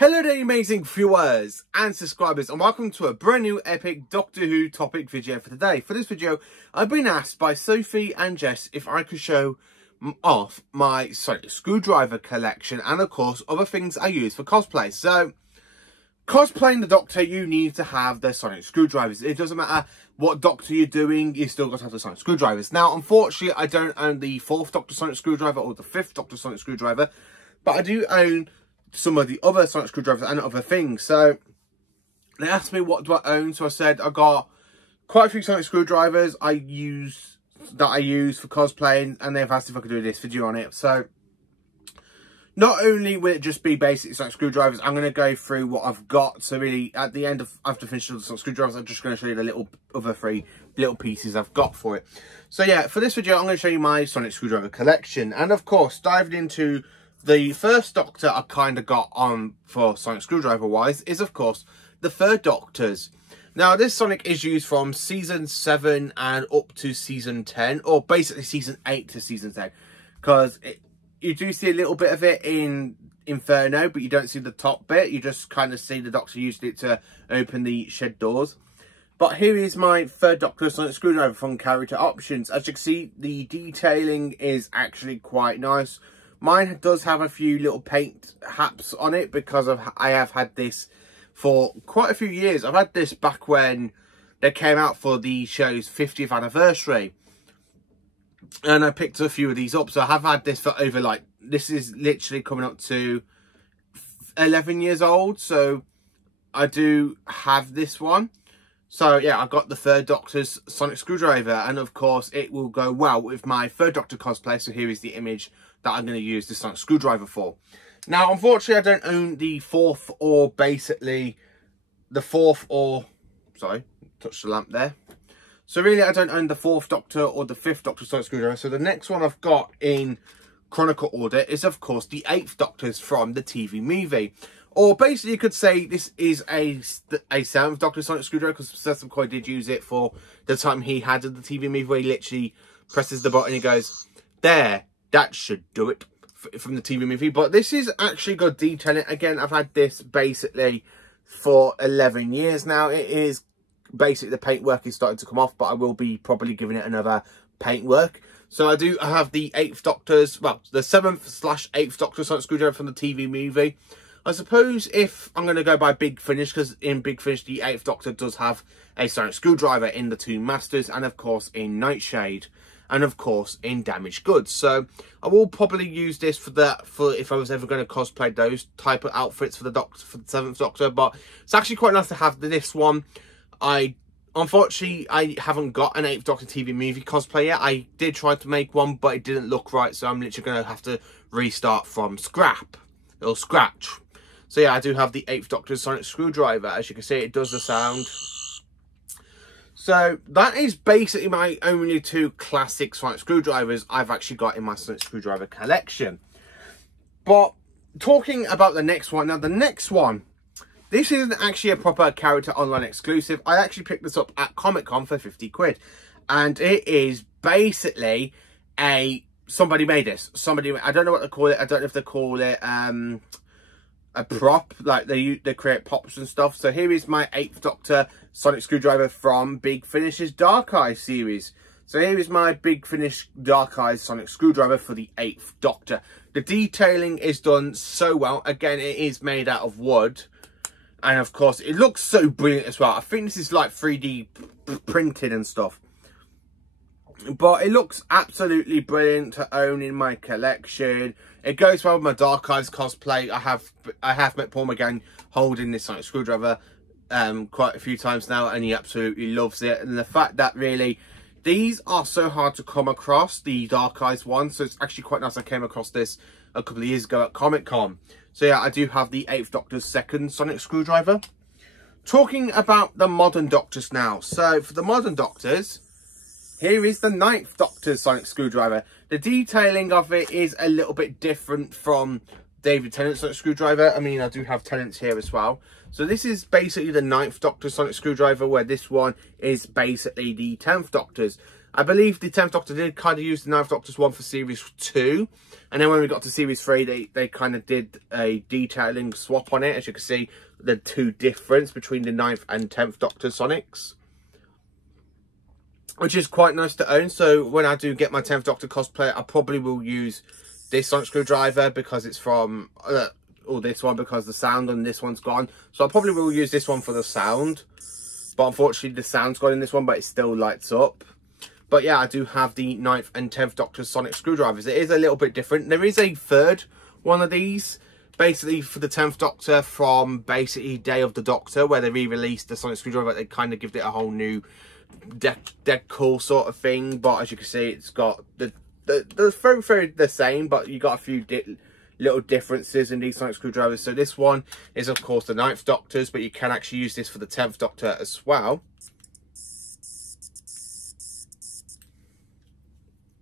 Hello there, amazing viewers and subscribers, and welcome to a brand new epic Doctor Who topic video for today. For this video, I've been asked by Sophie and Jess if I could show off my screwdriver collection and, of course, other things I use for cosplay. So, cosplaying the Doctor, you need to have the sonic screwdrivers. It doesn't matter what Doctor you're doing, you still got to have the sonic screwdrivers. Now, unfortunately, I don't own the 4th Doctor sonic screwdriver or the 5th Doctor sonic screwdriver, but I do own some of the other sonic screwdrivers and other things. So they asked me what do I own, so I said I got quite a few sonic screwdrivers I use for cosplaying, and they've asked if I could do this video on it. So not only will it just be basic sonic screwdrivers, I'm going to go through what I've got. So really at the end of, after finishing the sonic screwdrivers, I'm just going to show you the other three little pieces I've got for it. So yeah, for this video I'm going to show you my sonic screwdriver collection, and of course diving into the first Doctor I kind of got on for sonic screwdriver wise is, of course, the 3rd Doctor's. Now, this sonic is used from season 7 and up to season 10, or basically season 8 to season 10, because you do see a little bit of it in Inferno, but you don't see the top bit. You just kind of see the Doctor used it to open the shed doors. But here is my 3rd Doctor sonic screwdriver from Character Options. As you can see, the detailing is actually quite nice. Mine does have a few little paint haps on it because I have had this for quite a few years. I've had this back when they came out for the show's 50th anniversary. And I picked a few of these up. So I have had this for over, like, this is literally coming up to 11 years old. So I do have this one. So yeah, I've got the 3rd Doctor's sonic screwdriver. And of course, it will go well with my 3rd Doctor cosplay. So here is the image that I'm going to use this sonic screwdriver for. Now, unfortunately, I don't own the 4th or basically the 4th or... Sorry, touched the lamp there. So really, I don't own the 4th Doctor or the 5th Doctor sonic screwdriver. So the next one I've got in chronicle order is, of course, the 8th Doctor's from the TV movie. Or basically, you could say this is a 7th Doctor sonic screwdriver, because Seth McCoy did use it for the time he had in the TV movie, where he literally presses the button and he goes, there. That should do it from the TV movie. But this is actually good detailing. Again, I've had this basically for 11 years now. It is basically, the paintwork is starting to come off, but I will be probably giving it another paintwork. So I do have the 8th Doctor's, well, the 7th/8th Doctor sonic screwdriver from the TV movie. I suppose if I'm going to go by Big Finish, because in Big Finish, the 8th Doctor does have a sonic screwdriver in the Two Masters, and of course in Nightshade, and of course in Damaged Goods. So I will probably use this for if I was ever going to cosplay those type of outfits for the 7th Doctor. But it's actually quite nice to have this one. Unfortunately, I haven't got an 8th Doctor TV movie cosplay yet. I did try to make one, but it didn't look right, so I'm literally going to have to restart from scratch. So yeah, I do have the 8th Doctor sonic screwdriver. As you can see, it does the sound. So that is basically my only 2 classic sonic screwdrivers I've actually got in my sonic screwdriver collection. But talking about the next one, now the next one, this isn't actually a proper Character Online exclusive. I actually picked this up at Comic-Con for 50 quid. And it is basically somebody made this. I don't know what they call it. I don't know if they call it a prop, like they create pops and stuff. So here is my 8th Doctor sonic screwdriver from Big Finish's Dark Eyes series. So here is my Big Finish Dark Eyes sonic screwdriver for the 8th Doctor. The detailing is done so well. Again, it is made out of wood, and of course it looks so brilliant as well. I think this is like 3D printed and stuff, but it looks absolutely brilliant to own in my collection. It goes well with my Dark Eyes cosplay. I have met Paul McGann holding this sonic screwdriver quite a few times now, and he absolutely loves it. And the fact that really these are so hard to come across, the Dark Eyes one, so it's actually quite nice. I came across this a couple of years ago at Comic-Con. So yeah, I do have the 8th Doctor's 2nd sonic screwdriver. Talking about the modern Doctors now. So for the modern Doctors, here is the 9th Doctor's sonic screwdriver. The detailing of it is a little bit different from David Tennant's sonic screwdriver. I mean, I do have Tennant's here as well. So this is basically the 9th Doctor's sonic screwdriver, where this one is basically the 10th Doctor's. I believe the 10th Doctor did kind of use the 9th Doctor's one for Series 2. And then when we got to Series 3, they kind of did a detailing swap on it. As you can see, the two difference between the 9th and 10th Doctor Sonics, which is quite nice to own. So when I do get my 10th Doctor cosplay, I probably will use this sonic screwdriver because it's from, or this one because the sound on this one's gone. So I probably will use this one for the sound. But unfortunately the sound's gone in this one, but it still lights up. But yeah, I do have the 9th and 10th Doctor sonic screwdrivers. It is a little bit different. There is a third one of these, basically for the 10th Doctor from basically Day of the Doctor, where they re-released the sonic screwdriver. They kind of give it a whole new decor sort of thing. But as you can see, it's got the very the same, but you got a few little differences in these sonic screwdrivers. So this one is of course the 9th Doctor's, but you can actually use this for the 10th Doctor as well.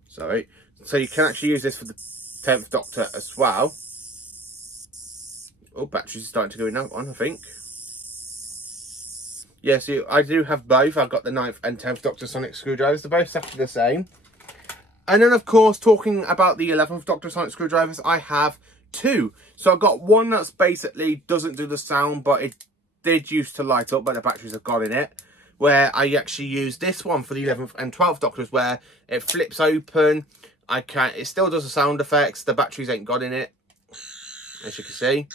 Sorry. So you can actually use this for the 10th Doctor as well. Oh, batteries starting to go in that one, I think. Yeah, so I do have both. I've got the 9th and 10th Doctor sonic screwdrivers. They're both exactly the same. And then, of course, talking about the 11th Doctor sonic screwdrivers, I have two. So I've got one that's basically doesn't do the sound, but it did used to light up, but the batteries have gone in it. Where I actually use this one for the 11th and 12th Doctors, where it flips open. It still does the sound effects. The batteries ain't got in it, as you can see.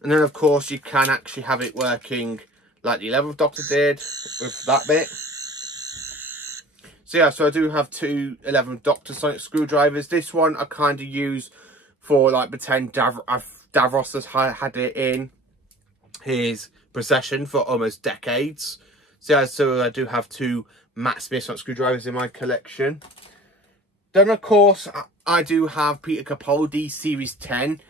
And then, of course, you can actually have it working like the 11th Doctor did with that bit. So yeah, so I do have two 11th Doctor sonic screwdrivers. This one I kind of use for like pretend Davros has had it in his possession for almost decades. So yeah, so I do have two Matt Smith sonic screwdrivers in my collection. Then of course I do have Peter Capaldi Series 10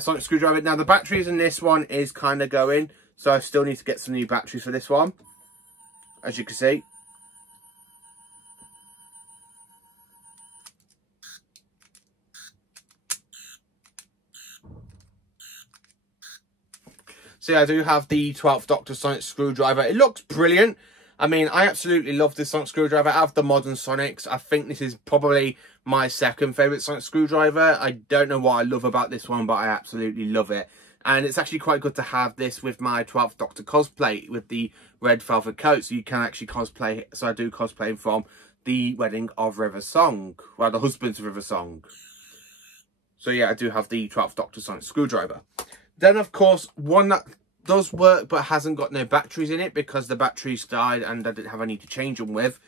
sonic screwdriver. Now the batteries in this one is kind of going, so I still need to get some new batteries for this one, as you can see. So yeah, I do have the 12th Doctor sonic screwdriver. It looks brilliant. I mean, I absolutely love this sonic screwdriver. Out of the modern sonics, I think this is probably my second favourite sonic screwdriver. I don't know what I love about this one, but I absolutely love it. And it's actually quite good to have this with my 12th Doctor cosplay with the red velvet coat. So you can actually cosplay. So I do cosplay from the wedding of River Song. Well, the husband's River Song. So yeah, I do have the 12th Doctor sonic screwdriver. Then, of course, one that does work but hasn't got no batteries in it because the batteries died and I didn't have any to change them with.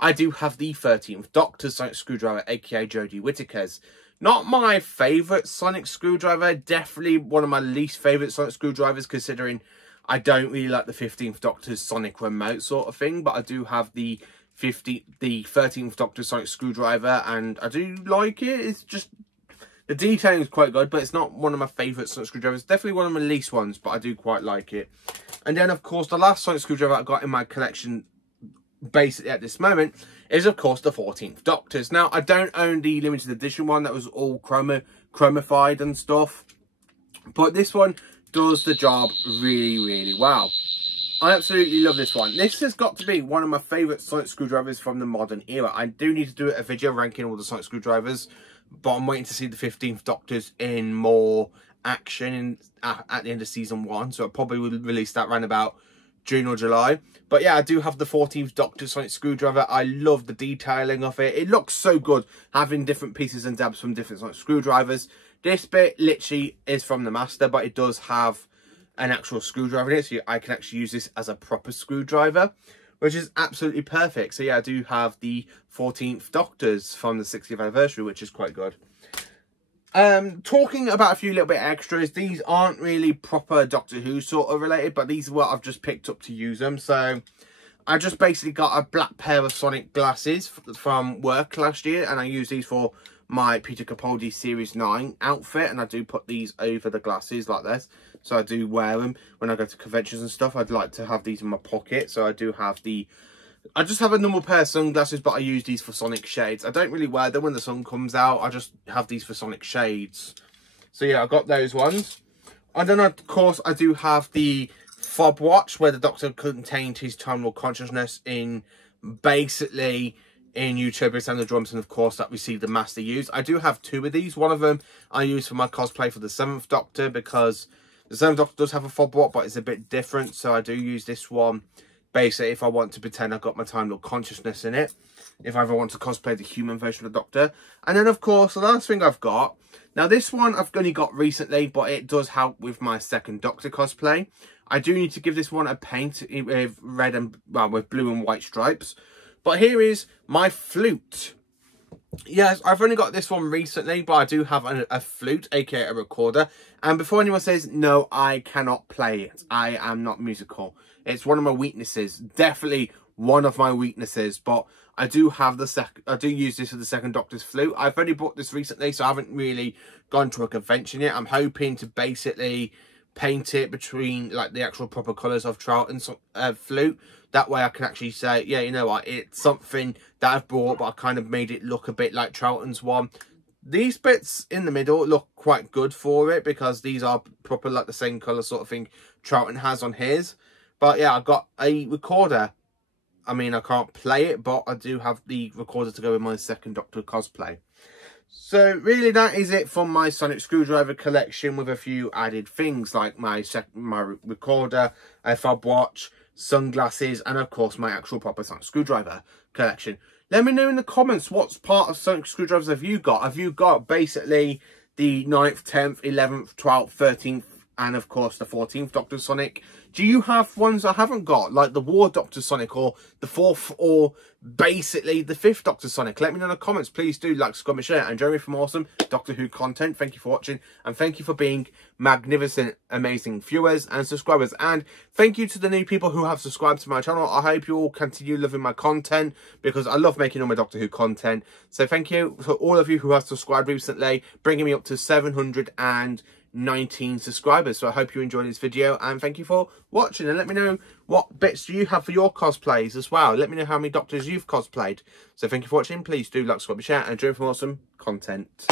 I do have the 13th Doctor sonic screwdriver, aka Jodie Whittaker's. Not my favourite sonic screwdriver, definitely one of my least favourite sonic screwdrivers, considering I don't really like the 15th Doctor's sonic remote sort of thing, but I do have the 13th Doctor sonic screwdriver and I do like it. It's just, the detailing is quite good, but it's not one of my favourite sonic screwdrivers. Definitely one of my least ones, but I do quite like it. And then, of course, the last sonic screwdriver I got in my collection, basically at this moment, is, of course, the 14th Doctor's. Now, I don't own the limited edition one that was all chromified and stuff, but this one does the job really, really well. I absolutely love this one. This has got to be one of my favourite sonic screwdrivers from the modern era. I do need to do a video ranking all the sonic screwdrivers, but I'm waiting to see the 15th Doctor's in more action at the end of season 1. So I probably will release that around about June or July. But yeah, I do have the 14th Doctor sonic screwdriver. I love the detailing of it. It looks so good having different pieces and dabs from different sonic screwdrivers. This bit literally is from the master, but it does have an actual screwdriver in it. So I can actually use this as a proper screwdriver, which is absolutely perfect. So yeah, I do have the 14th Doctors from the 60th anniversary, which is quite good. Talking about a few little bit extras, these aren't really proper Doctor Who sort of related, but these are what I've just picked up to use them. So I just basically got a black pair of sonic glasses from work last year, and I use these for my Peter Capaldi Series 9 outfit, and I do put these over the glasses like this. So I do wear them when I go to conventions and stuff. I'd like to have these in my pocket, so I do have I just have a normal pair of sunglasses, but I use these for sonic shades. I don't really wear them when the sun comes out. I just have these for sonic shades. So yeah, I got those ones. And then, of course, I do have the fob watch where the Doctor contained his Time Lord consciousness in basically in Utopia and the drums, and of course that we see the Master use. I do have two of these. One of them I use for my cosplay for the 7th Doctor, because the 7th Doctor does have a fob watch, but it's a bit different. So I do use this one basically if I want to pretend I've got my Time Lord consciousness in it, if I ever want to cosplay the human version of the Doctor. And then of course the last thing I've got, now this one I've only got recently, but it does help with my 2nd Doctor cosplay. I do need to give this one a paint with red and, well, with blue and white stripes. But here is my flute. Yes, I've only got this one recently, but I do have a flute, aka a recorder. And before anyone says, no, I cannot play it, I am not musical. It's one of my weaknesses, definitely one of my weaknesses. But I do have I do use this as the 2nd Doctor's flute. I've only bought this recently, so I haven't really gone to a convention yet. I'm hoping to basically paint it between like the actual proper colours of Troughton's flute. That way I can actually say, yeah, you know what, it's something that I've bought, but I kind of made it look a bit like Troughton's one. These bits in the middle look quite good for it, because these are proper like the same colour sort of thing Troughton has on his. But yeah, I've got a recorder. I mean, I can't play it, but I do have the recorder to go with my 2nd Doctor cosplay. So really that is it from my sonic screwdriver collection, with a few added things like my recorder, a fob watch, sunglasses, and of course my actual proper sonic screwdriver collection. Let me know in the comments what part of sonic screwdrivers have you got. Have you got basically the 9th, 10th, 11th, 12th, 13th, and of course the 14th Doctor Sonic? Do you have ones I haven't got, like the War Doctor Sonic, or the 4th, or basically the 5th Doctor Sonic? Let me know in the comments. Please do like, subscribe and share. And Jeremy from awesome Doctor Who content, thank you for watching, and thank you for being magnificent, amazing viewers and subscribers. And thank you to the new people who have subscribed to my channel. I hope you all continue loving my content, because I love making all my Doctor Who content. So thank you for all of you who have subscribed recently, bringing me up to 719 subscribers. So I hope you enjoyed this video, and thank you for watching. And let me know what bits do you have for your cosplays as well. Let me know how many Doctors you've cosplayed. So thank you for watching. Please do like, subscribe and share, and enjoy from awesome content.